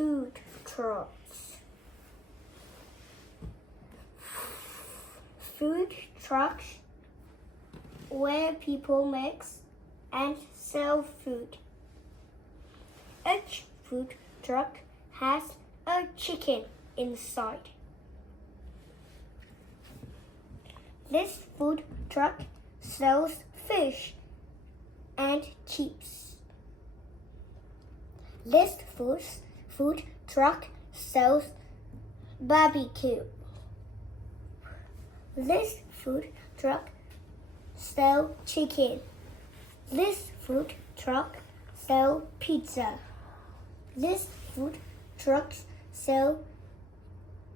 food trucks. Food trucks where people mix and sell food. Each food truck has a chicken inside. This food truck sells fish and chips. This food truck sells barbecue. This food truck sells chicken. This food truck sells pizza. This food truck sells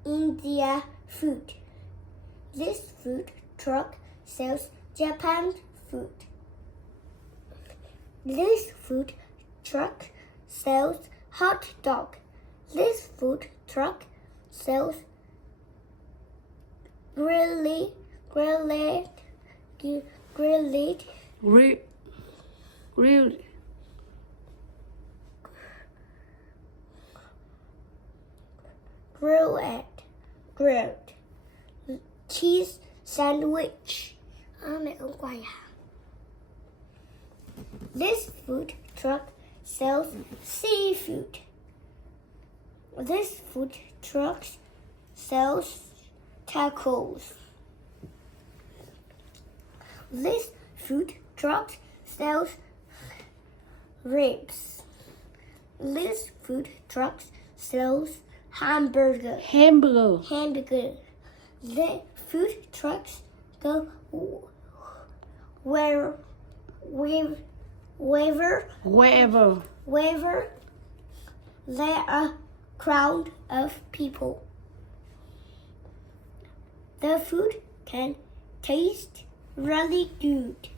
India food. This food truck sells Japan food. This food truck sells hot dog. This food truck sells grilled cheese sandwich. Mẹ không quay à? This food truck sells seafood. This food truck sells tacos. This food truck sells ribs. This food truck sells hamburger. The food trucks go wherever there are crowd of people. The food can taste really good.